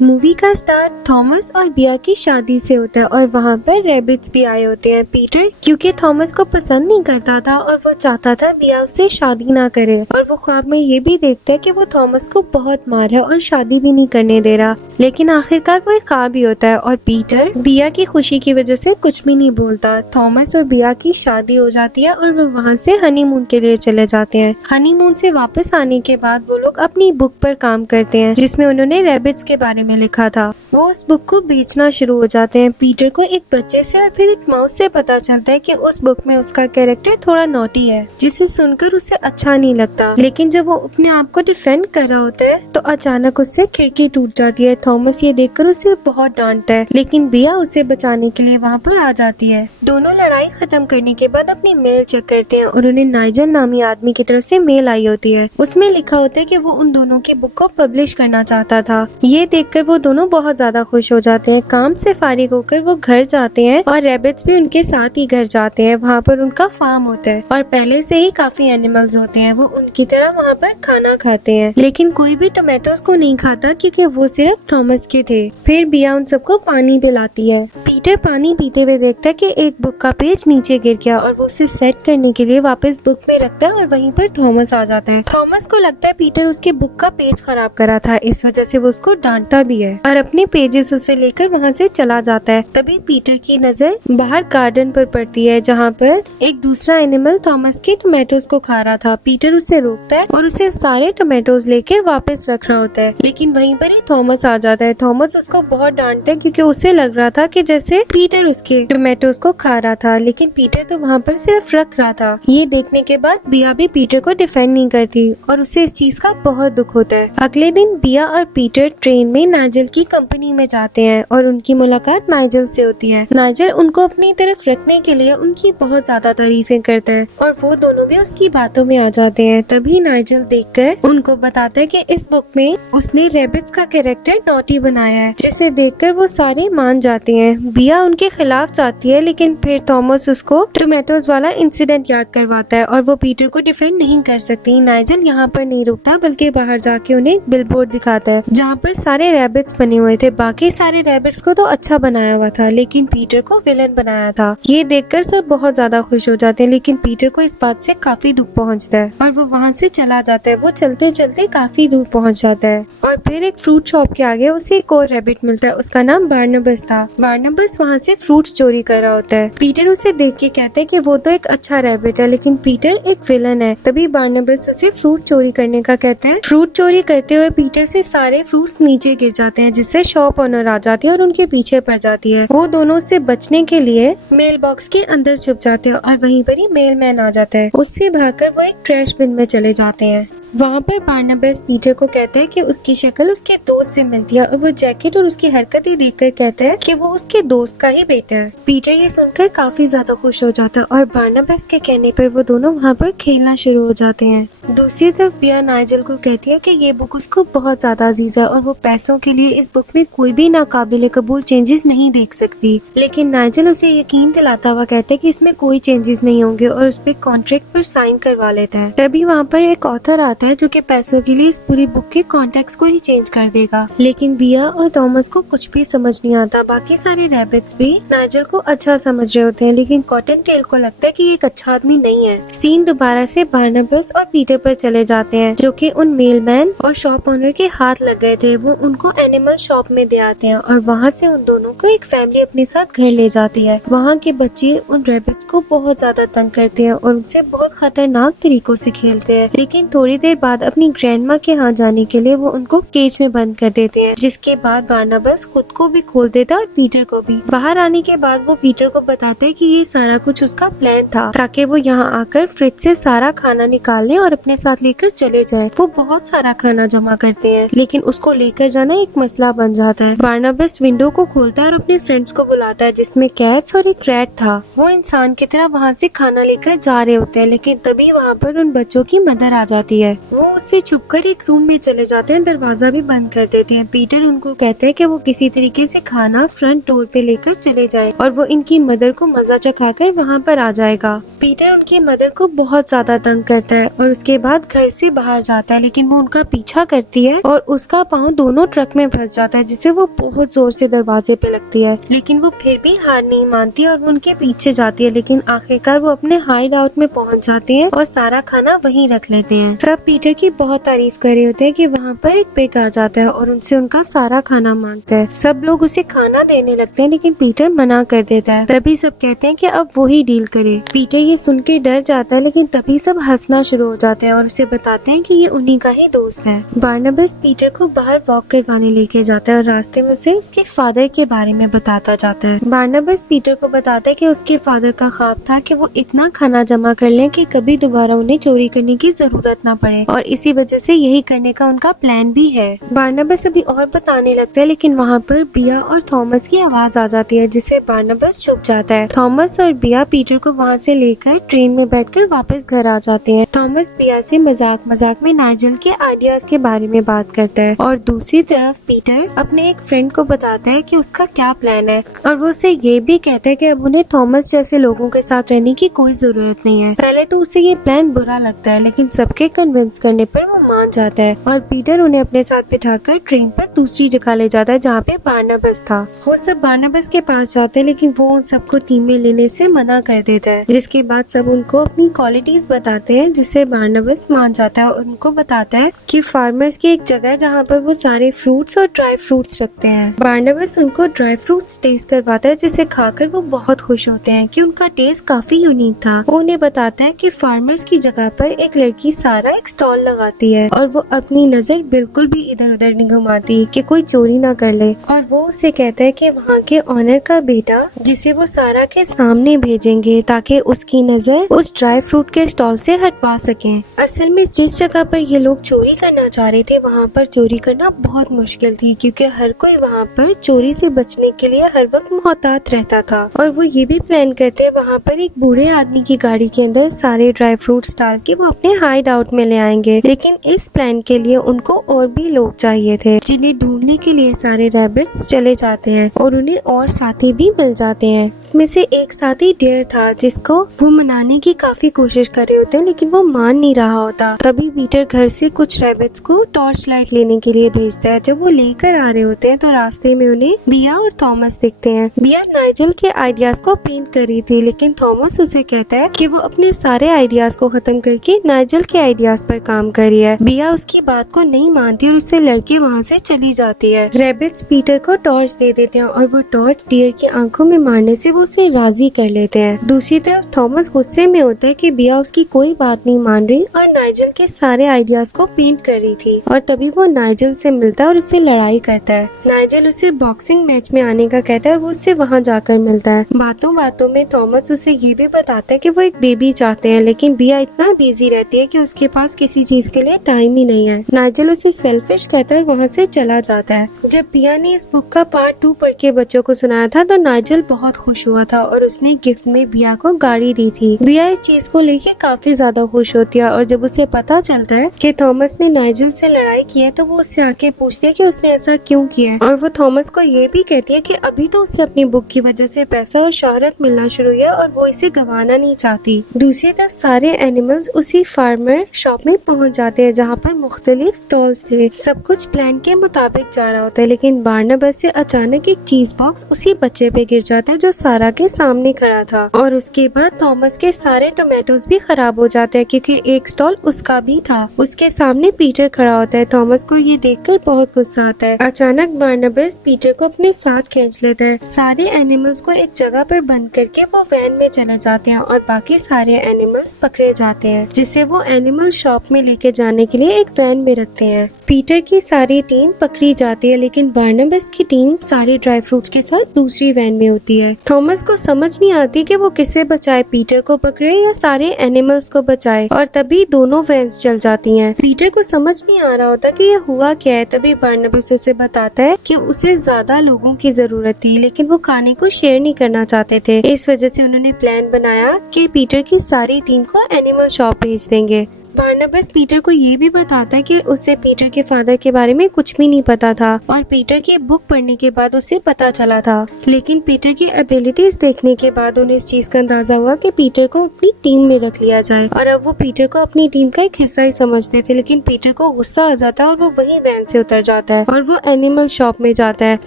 Movie का start Thomas और बिया की शादी से होता है और वहाँ पर रैबिट्स भी आए होते हैं। पीटर क्योंकि थॉमस को पसंद नहीं करता था और वो चाहता था बिया उससे शादी ना करे, और वो ख्वाब में ये भी देखता है कि वो थॉमस को बहुत मार है और शादी भी नहीं करने दे रहा, लेकिन आखिरकार वो एक ख्वाब ही होता है और पीटर बिया की खुशी की वजह से कुछ भी नहीं बोलता। थॉमस और बिया की शादी हो जाती है और वो वहाँ से हनीमून के लिए चले जाते हैं। हनीमून से वापस आने के बाद वो लोग अपनी बुक पर काम करते हैं जिसमें उन्होंने रैबिट्स के बारे में लिखा था। वो उस बुक को बेचना शुरू हो जाते हैं। पीटर को एक बच्चे से और फिर एक माउस से पता चलता है कि उस बुक में उसका कैरेक्टर थोड़ा नॉटी है, जिसे सुनकर उसे अच्छा नहीं लगता। लेकिन जब वो अपने आप को डिफेंड कर रहा होता है तो अचानक उससे खिड़की टूट जाती है। थॉमस ये देखकर उसे बहुत डांटता है, लेकिन बिया उसे बचाने के लिए वहाँ पर आ जाती है। दोनों लड़ाई खत्म करने के बाद अपनी मेल चेक करते हैं और उन्हें नाइजल नामी आदमी की तरफ से मेल आई होती है। उसमें लिखा होता है कि वो उन दोनों की बुक को पब्लिश करना चाहता था। ये देखकर वो दोनों बहुत ज्यादा खुश हो जाते हैं। काम से फारिग होकर वो घर जाते हैं और रैबिट्स भी उनके साथ ही घर जाते हैं। वहाँ पर उनका फार्म होता है और पहले से ही काफी एनिमल्स होते हैं। वो उनकी तरह वहाँ पर खाना खाते हैं, लेकिन कोई भी टोमेटोज को नहीं खाता क्योंकि वो सिर्फ थॉमस के थे। फिर बिया उन सबको पानी पिलाती है। पीटर पानी पीते हुए देखता है कि एक बुक का पेज नीचे गिर गया और वो उसे सेट करने के लिए वापस बुक में रखता है और वहीं पर थॉमस आ जाता है। थॉमस को लगता है पीटर उसके बुक का पेज खराब करा था, इस वजह से वो उसको डांटता भी है और अपने पेजेस उसे लेकर वहाँ से चला जाता है। तभी पीटर की नजर बाहर गार्डन पर पड़ती है जहाँ पर एक दूसरा एनिमल थॉमस के टोमेटोज को खा रहा था। पीटर उसे रोकता है और उसे सारे टोमेटोज लेकर वापस रख रहा होता है, लेकिन वहीं पर ही थॉमस आ जाता है। थॉमस उसको बहुत डांटता है क्योंकि उसे लग रहा था कि जैसे पीटर उसके टोमेटोज को खा रहा था, लेकिन पीटर तो वहाँ पर सिर्फ रख रहा था। ये देखने के बाद बिया भी पीटर को डिफेंड नहीं करती और उसे इस चीज का बहुत दुख होता है। अगले दिन बिया और पीटर ट्रेन में नाइजल की कंपनी में जाते हैं और उनकी मुलाकात नाइजल से होती है। नाइजल उनको अपनी तरफ रखने के लिए उनकी बहुत ज्यादा तारीफें करता है और वो दोनों भी उसकी बातों में आ जाते हैं। तभी नाइजल देखकर उनको बताता है कि इस बुक में उसने रैबिट्स का कैरेक्टर नॉटी बनाया है, जिसे देखकर वो सारे मान जाते हैं। बिया उनके खिलाफ जाती है, लेकिन फिर थॉमस उसको टोमेटोज वाला इंसिडेंट याद करवाता है और वो पीटर को डिफेंड नहीं कर सकती। नाइजल यहाँ पर नहीं रुकता बल्कि बाहर जाके उन्हें एक बिलबोर्ड दिखाता है जहाँ पर सारे रैबिट्स बने हुए थे। बाकी सारे रैबिट्स को तो अच्छा बनाया हुआ था, लेकिन पीटर को विलन बनाया था। ये देखकर सब बहुत ज्यादा खुश हो जाते हैं, लेकिन पीटर को इस बात से काफी दुख पहुँचता है और वो वहाँ से चला जाता है। वो चलते चलते काफी दूर पहुँच जाता है और फिर एक फ्रूट शॉप के आगे उसे एक और रैबिट मिलता है। उसका नाम बार्नबस था। बार्नबस वहाँ से फ्रूट्स चोरी कर रहा होता है। पीटर उसे देख के कहता है कि वो तो एक अच्छा रैबिट है, लेकिन पीटर एक विलन है। तभी बार्नबस उसे फ्रूट चोरी करने का कहता है। फ्रूट चोरी करते हुए पीटर से सारे फ्रूट्स नीचे गिर जाते हैं, जिससे शॉप ओनर आ जाती है और उनके पीछे पड़ जाती है। वो दोनों से बचने के लिए मेल बॉक्स के अंदर छुप जाते हैं और वहीं पर ही मेल मैन आ जाता है। उससे भागकर वो एक ट्रैश बिन में चले जाते हैं। वहाँ पर बार्नबस पीटर को कहता है कि उसकी शक्ल उसके दोस्त से मिलती है और वो जैकेट और उसकी हरकतें देखकर कहता है कि वो उसके दोस्त का ही बेटा है। पीटर ये सुनकर काफी ज्यादा खुश हो जाता है और बार्नबस के कहने पर वो दोनों वहाँ पर खेलना शुरू हो जाते हैं। दूसरी तरफ बिया नाइजल को कहती है कि ये बुक उसको बहुत ज्यादा अजीज है और वो पैसों के लिए इस बुक में कोई भी नाकाबिले कबूल चेंजेस नहीं देख सकती, लेकिन नाइजल उसे यकीन दिलाता हुआ कहता है कि इसमें कोई चेंजेस नहीं होंगे और उस पर कॉन्ट्रैक्ट पर साइन करवा लेता है। तभी वहाँ पर एक ऑथर आता है जो कि पैसों के लिए इस पूरी बुक के कॉन्टेक्स्ट को ही चेंज कर देगा, लेकिन बिया और थॉमस को कुछ भी समझ नहीं आता। बाकी सारे रैबिट्स भी नाइजल को अच्छा समझ रहे होते हैं, लेकिन कॉटन टेल को लगता है कि ये एक अच्छा आदमी नहीं है। सीन दोबारा से बार्नबस और पीटर पर चले जाते हैं जो कि उन मेलमैन और शॉप ओनर के हाथ लग गए थे। वो उनको एनिमल शॉप में दे आते हैं और वहाँ से उन दोनों को एक फैमिली अपने साथ घर ले जाती है। वहाँ के बच्चे उन रैबिट्स को बहुत ज्यादा तंग करते हैं और उनसे बहुत खतरनाक तरीकों से खेलते हैं, लेकिन थोड़ी देर बाद अपनी ग्रैंडमा के यहाँ जाने के लिए वो उनको केज में बंद कर देते हैं, जिसके बाद बार्नबस खुद को भी खोल देता है और पीटर को भी। बाहर आने के बाद वो पीटर को बताता है कि ये सारा कुछ उसका प्लान था ताकि वो यहाँ आकर फ्रिज से सारा खाना निकाल ले और अपने साथ लेकर चले जाए। वो बहुत सारा खाना जमा करते हैं, लेकिन उसको लेकर जाना एक मसला बन जाता है। बार्नबस विंडो को खोलता है और अपने फ्रेंड्स को बुलाता है जिसमें कैट्स और एक रैट था। वो इंसान की तरह वहाँ से खाना लेकर जा रहे होते हैं, लेकिन तभी वहाँ पर उन बच्चों की मदर आ जाती है। वो उससे छुपकर एक रूम में चले जाते हैं, दरवाजा भी बंद कर देते हैं। पीटर उनको कहते हैं कि वो किसी तरीके से खाना फ्रंट डोर पे लेकर चले जाएं और वो इनकी मदर को मजा चखाकर वहाँ पर आ जाएगा। पीटर उनकी मदर को बहुत ज्यादा तंग करता है और उसके बाद घर से बाहर जाता है, लेकिन वो उनका पीछा करती है और उसका पाँव दोनों ट्रक में फंस जाता है, जिससे वो बहुत जोर से दरवाजे पे लगती है। लेकिन वो फिर भी हार नहीं मानती और वो उनके पीछे जाती है, लेकिन आखिरकार वो अपने हाइड आउट में पहुंच जाते हैं और सारा खाना वहीं रख लेते हैं। सब पीटर की बहुत तारीफ कर रहे होते हैं कि वहाँ पर एक पिग आ जाता है और उनसे उनका सारा खाना मांगता है। सब लोग उसे खाना देने लगते हैं, लेकिन पीटर मना कर देता है। तभी सब कहते हैं कि अब वो ही डील करे। पीटर ये सुन के डर जाता है, लेकिन तभी सब हंसना शुरू हो जाते हैं और उसे बताते हैं कि ये उन्हीं का ही दोस्त है। बार्नाबस पीटर को बाहर वॉक करवाने लेके जाता है और रास्ते में उसे उसके फादर के बारे में बताता जाता है। बार्नाबस पीटर को बताता है कि उसके फादर का ख्वाब था कि वो इतना खाना जमा कर लें कि कभी दोबारा उन्हें चोरी करने की जरूरत ना पड़े, और इसी वजह से यही करने का उनका प्लान भी है। बार्नाबस अभी और बताने लगता है, लेकिन वहाँ पर बिया और थॉमस की आवाज आ जाती है, जिससे बार्नाबस चुप जाता है। थॉमस और बिया पीटर को वहाँ से लेकर ट्रेन में बैठकर वापस घर आ जाते हैं। थॉमस बिया से मजाक मजाक में नाइजेल के आइडियाज के बारे में बात करता है और दूसरी तरफ पीटर अपने एक फ्रेंड को बताता है कि उसका क्या प्लान है, और वो उसे ये भी कहता है कि अब उन्हें थॉमस जैसे लोगों के साथ रहने की कोई जरूरत नहीं है। पहले तो उसे ये प्लान बुरा लगता है, लेकिन सबके कन्विंस करने पर वो मान जाता है और पीटर उन्हें अपने साथ बिठाकर ट्रेन पर दूसरी जगह ले जाता है जहाँ पे बार्नाबस था। वो सब बार्नाबस के पास जाते हैं, लेकिन वो उन सबको टीम में लेने से मना कर देता है, जिसके बाद सब उनको अपनी क्वालिटीज बताते हैं, जिससे बार्नाबस मान जाता है और उनको बताता है कि फार्मर्स की एक जगह है जहाँ पर वो सारे फ्रूट्स और ड्राई फ्रूट्स रखते हैं। बार्नाबस उनको ड्राई फ्रूट्स टेस्ट करवाता है, जिसे खाकर वो बहुत खुश होते हैं कि उनका टेस्ट काफी यूनिक था। वो उन्हें बताता है कि फार्मर्स की जगह पर एक लड़की सारा एक स्टॉल लगाती है और वो अपनी नजर बिल्कुल भी इधर उधर नहीं घुमाती कि कोई चोरी ना कर ले, और वो उसे कहता है कि वहाँ के ऑनर का बेटा जिसे वो सारा के सामने भेजेंगे ताकि उसकी नजर उस ड्राई फ्रूट के स्टॉल से हटवा सकें। असल में जिस जगह पर ये लोग चोरी करना चाह रहे थे वहाँ पर चोरी करना बहुत मुश्किल थी, क्योंकि हर कोई वहाँ पर चोरी से बचने के लिए हर वक्त मोहतात रहता था। और वो ये भी प्लान करते वहाँ पर एक बूढ़े आदमी की गाड़ी के अंदर सारे ड्राई फ्रूट्स डाल के वो अपने हाइड आउट में ले आएंगे, लेकिन इस प्लान के लिए उनको और भी लोग चाहिए थे, जिन्हें ढूंढने के लिए सारे रैबिट्स चले जाते हैं और उन्हें और साथी भी मिल जाते हैं। इसमें से एक साथी डेयर था, जिसको वो मनाने की काफी कोशिश कर रहे होते हैं, लेकिन वो मान नहीं रहा होता। तभी पीटर घर से कुछ रैबिट्स को टॉर्च लाइट लेने के लिए भेजता है। जब वो लेकर आ रहे होते हैं तो रास्ते में उन्हें बिया और थॉमस दिखते हैं। बिया नाइजेल के आइडियाज को पेंट कर रही थी, लेकिन थॉमस उसे कहता है कि वो अपने सारे आइडियाज को खत्म करके नाइजेल के आइडियाज पर काम कर रही है। बिया उसकी बात को नहीं मानती और उससे लड़के वहाँ से चली जाती है। रैबिट्स पीटर को टॉर्च दे देते हैं और वो टॉर्च डियर की आंखों में मारने से वो उसे राजी कर लेते हैं। दूसरी तरफ थॉमस गुस्से में होता है कि बिया उसकी कोई बात नहीं मान रही और नाइजेल के सारे आइडियाज को पेंट कर रही थी, और तभी वो नाइजेल से मिलता है और उससे लड़ाई करता है। नाइजेल उसे बॉक्सिंग मैच में आने का कहता है और वो उससे वहाँ जाकर मिलता है। बातों बातों में थॉमस उसे ये भी बताता है कि वो एक बेबी चाहते हैं, लेकिन बिया इतना बिजी रहती है कि उसके पास किसी चीज के लिए टाइम ही नहीं है। नाइजेल उसे सेल्फिश कहता है और वहाँ से चला जाता है। जब बिया ने इस बुक का पार्ट 2 पढ़ के बच्चों को सुनाया था तो नाइजेल बहुत खुश हुआ था और उसने गिफ्ट में बिया को गाड़ी दी थी। बिया इस चीज को लेके काफी ज्यादा खुश होती है, और जब उसे पता चलता है कि थॉमस ने नाइजेल से लड़ाई की है तो वो उससे आके पूछती है कि उसने ऐसा क्यों किया है, और वो थॉमस को ये भी कहती है कि अभी तो उसे अपनी बुक की वजह से पैसा और शोहरत मिलना शुरू हुई है और वो इसे गंवाना नहीं चाहती। दूसरी तरफ सारे एनिमल्स उसी फार्मर शॉप में पहुंच जाते हैं जहाँ पर मुख्तलिफ स्टॉल्स थे। सब कुछ प्लान के मुताबिक जा रहा होता है, लेकिन बार्नाबस से अचानक एक चीज बॉक्स उसी बच्चे पे गिर जाता है जो सारा के सामने खड़ा था, और उसके बाद थॉमस के सारे टोमेटोज भी खराब हो जाते हैं क्योंकि एक स्टॉल उसका भी था। उसके सामने पीटर खड़ा होता है। थॉमस को ये देखकर बहुत गुस्सा आता है। अचानक बार्नाबस पीटर को अपने साथ खींच लेता है। सारे एनिमल्स को एक जगह पर बंद करके वो वैन में चले जाते हैं और बाकी सारे एनिमल्स पकड़े जाते हैं, जिसे वो एनिमल शॉप में लेके जाने के लिए एक वैन में रखते हैं। पीटर की सारी टीम पकड़ी जाती है, लेकिन बार्नाबस की टीम सारे ड्राई फ्रूट्स के साथ दूसरी वैन में होती है। थॉमस को समझ नहीं आती कि वो किसे बचाए, पीटर को पकड़े या सारे एनिमल्स को बचाए, और तभी दोनों वैन्स चल जाती हैं। पीटर को समझ नहीं आ रहा होता कि ये हुआ क्या है। तभी बार्नाबस उसे बताता है कि उसे ज्यादा लोगों की जरूरत थी, लेकिन वो खाने को शेयर नहीं करना चाहते थे। इस वजह से उन्होंने प्लान बनाया कि पीटर की सारी टीम को एनिमल शॉप भेज देंगे। बार्नाबस पीटर को ये भी बताता है कि उसे पीटर के फादर के बारे में कुछ भी नहीं पता था और पीटर की बुक पढ़ने के बाद उसे पता चला था। लेकिन पीटर की एबिलिटीज देखने के बाद उन्हें इस चीज का अंदाजा हुआ कि पीटर को अपनी टीम में रख लिया जाए और अब वो पीटर को अपनी टीम का एक हिस्सा ही समझते थे। लेकिन पीटर को गुस्सा आ जाता है और वो वही वैन से उतर जाता है और वो एनिमल शॉप में जाता है।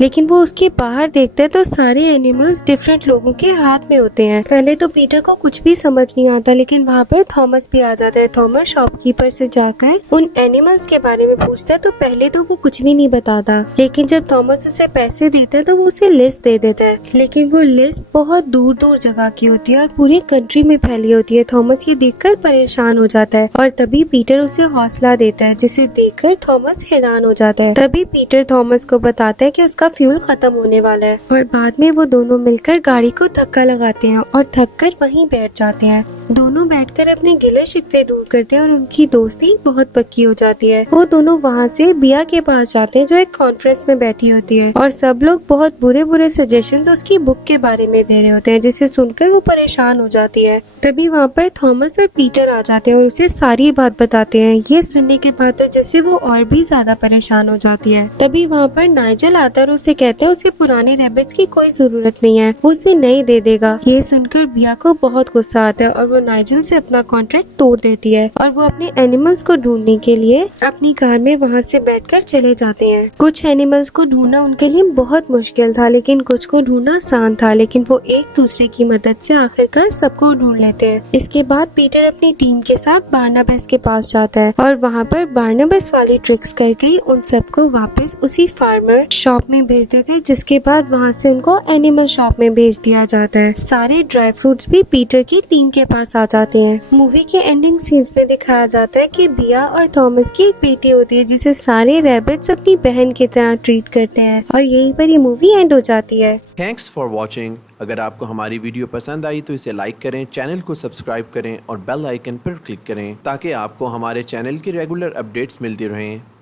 लेकिन वो उसके बाहर देखता है तो सारे एनिमल्स डिफरेंट लोगों के हाथ में होते हैं। पहले तो पीटर को कुछ भी समझ नहीं आता, लेकिन वहाँ पर थॉमस भी आ जाता है। थॉमस शॉपकीपर से जाकर उन एनिमल्स के बारे में पूछता है तो पहले तो वो कुछ भी नहीं बताता, लेकिन जब थॉमस उसे पैसे देता है तो वो उसे लिस्ट दे देता है। लेकिन वो लिस्ट बहुत दूर दूर जगह की होती है और पूरी कंट्री में फैली होती है। थॉमस ये देखकर परेशान हो जाता है और तभी पीटर उसे हौसला देता है, जिसे देखकर थॉमस हैरान हो जाता है। तभी पीटर थॉमस को बताता है कि उसका फ्यूल खत्म होने वाला है और बाद में वो दोनों मिलकर गाड़ी को धक्का लगाते हैं और थक कर वहीं बैठ जाते हैं। दोनों बैठकर अपने गिले शिकवे दूर करते हैं और उनकी दोस्ती बहुत पक्की हो जाती है। वो दोनों वहाँ से बिया के पास जाते हैं जो एक कॉन्फ्रेंस में बैठी होती है और सब लोग बहुत बुरे बुरे सजेशंस उसकी बुक के बारे में दे रहे होते हैं, जिसे सुनकर वो परेशान हो जाती है। तभी वहाँ पर थॉमस और पीटर आ जाते हैं और उसे सारी बात बताते हैं। ये सुनने के बाद तो जैसे वो और भी ज्यादा परेशान हो जाती है। तभी वहाँ पर नाइजल आता है और उसे कहते हैं उसे पुराने रैबिट्स की कोई जरूरत नहीं है, वो उसे नए दे देगा। ये सुनकर बिया को बहुत गुस्सा आता है और वो नाइजल से अपना कॉन्ट्रैक्ट तोड़ देती है और वो अपने एनिमल्स को ढूंढने के लिए अपनी कार में वहाँ से बैठकर चले जाते हैं। कुछ एनिमल्स को ढूंढना उनके लिए बहुत मुश्किल था, लेकिन कुछ को ढूंढना आसान था। लेकिन वो एक दूसरे की मदद से आखिरकार सबको ढूंढ लेते हैं। इसके बाद पीटर अपनी टीम के साथ बार्नाबस के पास जाता है और वहाँ पर बार्नाबस वाली ट्रिक्स करके ही उन सबको वापस उसी फार्मर शॉप में भेज देते हैं, जिसके बाद वहाँ से उनको एनिमल शॉप में भेज दिया जाता है। सारे ड्राई फ्रूट्स भी पीटर की टीम के पास आ जाते हैं। मूवी के एंडिंग सीन्स में दिखाया जाता है कि बिया और थॉमस की एक बेटी होती है जिसे सारे रैबिट्स अपनी बहन की तरह ट्रीट करते हैं और यहीं पर ये मूवी एंड हो जाती है। Thanks for watching. अगर आपको हमारी वीडियो पसंद आई तो इसे लाइक करें, चैनल को सब्सक्राइब करें और बेल आइकन पर क्लिक करें ताकि आपको हमारे चैनल की रेगुलर अपडेट्स मिलती रहें।